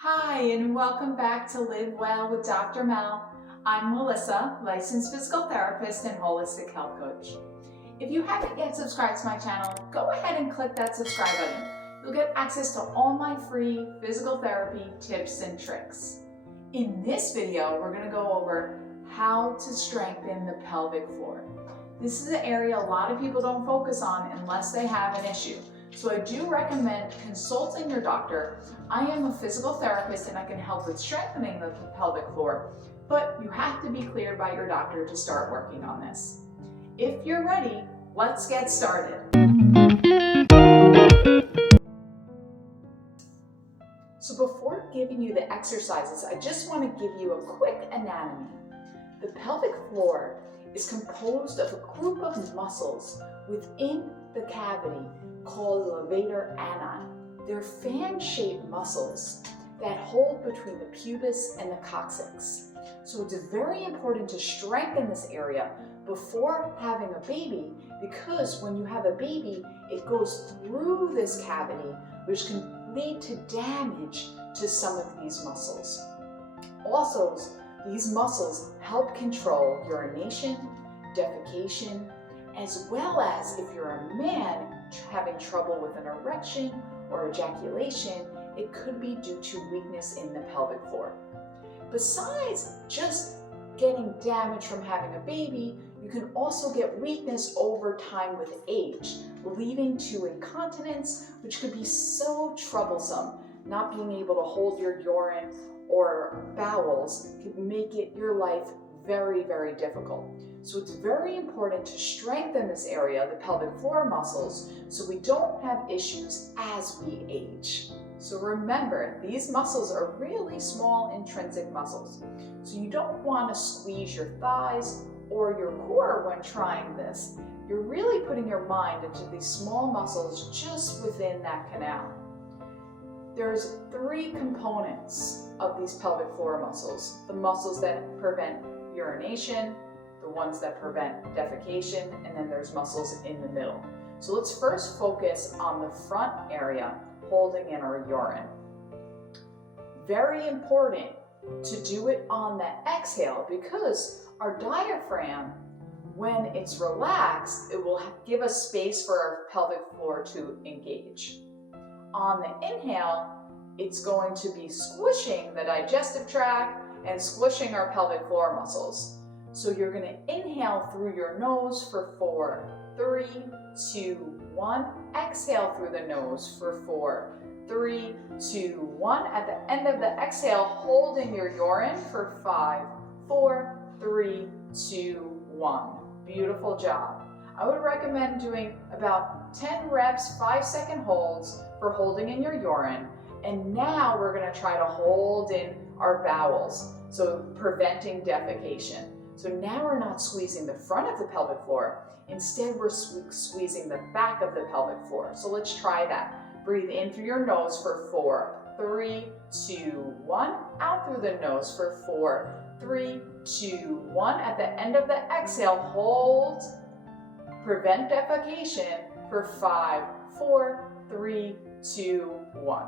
Hi, and welcome back to Live Well with Dr. Mel. I'm Melissa, licensed physical therapist and holistic health coach. If you haven't yet subscribed to my channel, go ahead and click that subscribe button. You'll get access to all my free physical therapy tips and tricks. In this video, we're going to go over how to strengthen the pelvic floor. This is an area a lot of people don't focus on unless they have an issue. So I do recommend consulting your doctor. I am a physical therapist and I can help with strengthening the pelvic floor, but you have to be cleared by your doctor to start working on this. If you're ready, let's get started. So before giving you the exercises, I just want to give you a quick anatomy. The pelvic floor is composed of a group of muscles within the cavity called levator ani. They're fan-shaped muscles that hold between the pubis and the coccyx. So it's very important to strengthen this area before having a baby, because when you have a baby, it goes through this cavity, which can lead to damage to some of these muscles. Also, these muscles help control urination, defecation, as well as if you're a man having trouble with an erection or ejaculation, it could be due to weakness in the pelvic floor. Besides just getting damage from having a baby, you can also get weakness over time with age, leading to incontinence, which could be so troublesome. Not being able to hold your urine or bowels could make your life very, very difficult. So it's very important to strengthen this area, the pelvic floor muscles, so we don't have issues as we age. So remember, these muscles are really small intrinsic muscles. So you don't want to squeeze your thighs or your core when trying this. You're really putting your mind into these small muscles just within that canal. There's three components of these pelvic floor muscles. The muscles that prevent urination, the ones that prevent defecation, and then there's muscles in the middle. So let's first focus on the front area, holding in our urine. Very important to do it on the exhale, because our diaphragm, when it's relaxed, it will give us space for our pelvic floor to engage. On the inhale, it's going to be squishing the digestive tract and squishing our pelvic floor muscles. So you're going to inhale through your nose for 4, 3, 2, 1. Exhale through the nose for 4, 3, 2, 1. At the end of the exhale, holding your urine for 5, 4, 3, 2, 1. Beautiful job. I would recommend doing about 10 reps, 5-second holds for holding in your urine. And now we're going to try to hold in our bowels, so preventing defecation. So now we're not squeezing the front of the pelvic floor. Instead, we're squeezing the back of the pelvic floor. So let's try that. Breathe in through your nose for 4, 3, 2, 1. Out through the nose for 4, 3, 2, 1. At the end of the exhale, hold. Prevent defecation for 5, 4, 3, 2, 1.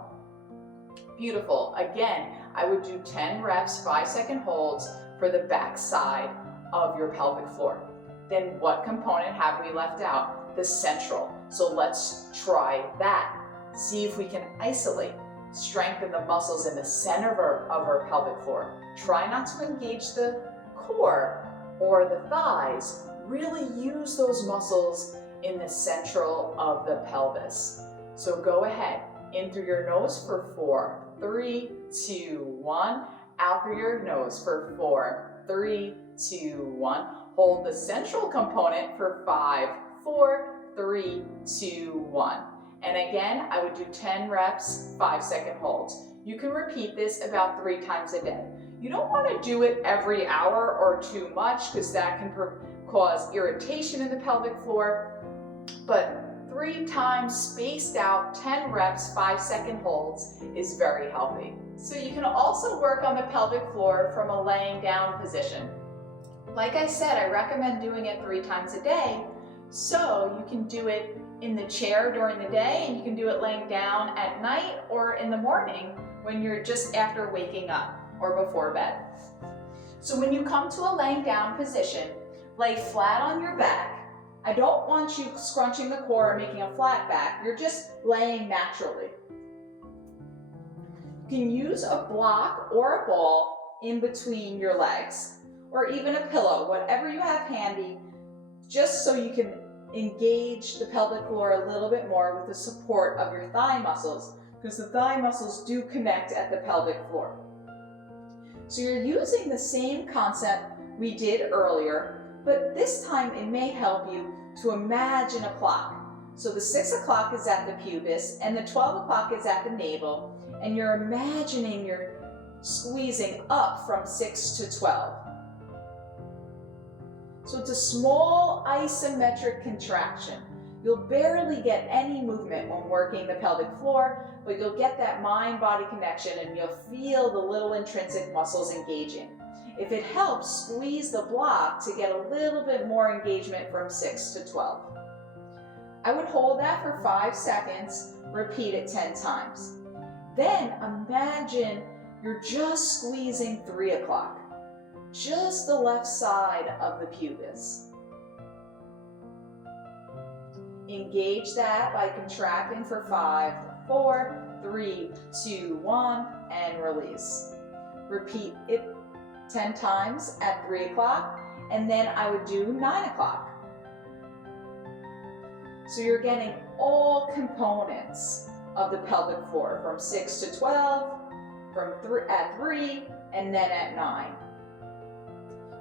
Beautiful. Again, I would do 10 reps, 5-second holds for the back side of your pelvic floor. Then what component have we left out? The central. So let's try that. See if we can isolate, strengthen the muscles in the center of our pelvic floor. Try not to engage the core or the thighs. Really use those muscles in the central of the pelvis. So go ahead. In through your nose for 4, 3, 2, 1. Out through your nose for 4, 3, 2, 1. Hold the central component for 5, 4, 3, 2, 1. And again, I would do 10 reps, 5-second holds. You can repeat this about 3 times a day. You don't want to do it every hour or too much, because that can cause irritation in the pelvic floor. But 3 times spaced out, 10 reps, 5-second holds is very healthy. So you can also work on the pelvic floor from a laying down position. Like I said, I recommend doing it 3 times a day. So you can do it in the chair during the day, and you can do it laying down at night or in the morning when you're just after waking up or before bed. So when you come to a laying down position, lay flat on your back. I don't want you scrunching the core or making a flat back. You're just laying naturally. You can use a block or a ball in between your legs, or even a pillow, whatever you have handy, just so you can engage the pelvic floor a little bit more with the support of your thigh muscles, because the thigh muscles do connect at the pelvic floor. So you're using the same concept we did earlier, but this time it may help you to imagine a clock. So the 6 o'clock is at the pubis and the 12 o'clock is at the navel, and you're imagining you're squeezing up from 6 to 12. So it's a small isometric contraction. You'll barely get any movement when working the pelvic floor, but you'll get that mind-body connection and you'll feel the little intrinsic muscles engaging. If it helps, squeeze the block to get a little bit more engagement from 6 to 12. I would hold that for 5 seconds, repeat it 10 times. Then imagine you're just squeezing 3 o'clock, just the left side of the pubis. Engage that by contracting for 5, 4, 3, 2, 1, and release. Repeat it 10 times at 3 o'clock, and then I would do 9 o'clock. So you're getting all components of the pelvic floor from 6 to 12, at 3, and then at 9.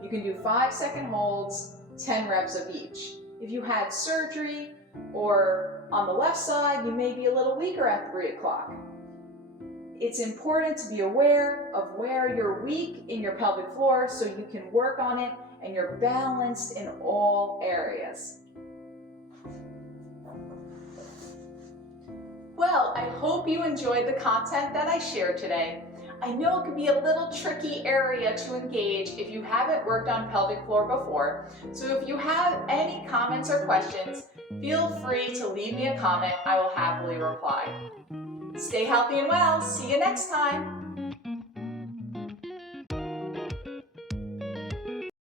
You can do 5-second holds, 10 reps of each. If you had surgery or on the left side, you may be a little weaker at 3 o'clock. It's important to be aware of where you're weak in your pelvic floor so you can work on it and you're balanced in all areas. Well, I hope you enjoyed the content that I shared today. I know it can be a little tricky area to engage if you haven't worked on pelvic floor before. So if you have any comments or questions, feel free to leave me a comment. I will happily reply. Stay healthy and well. See you next time.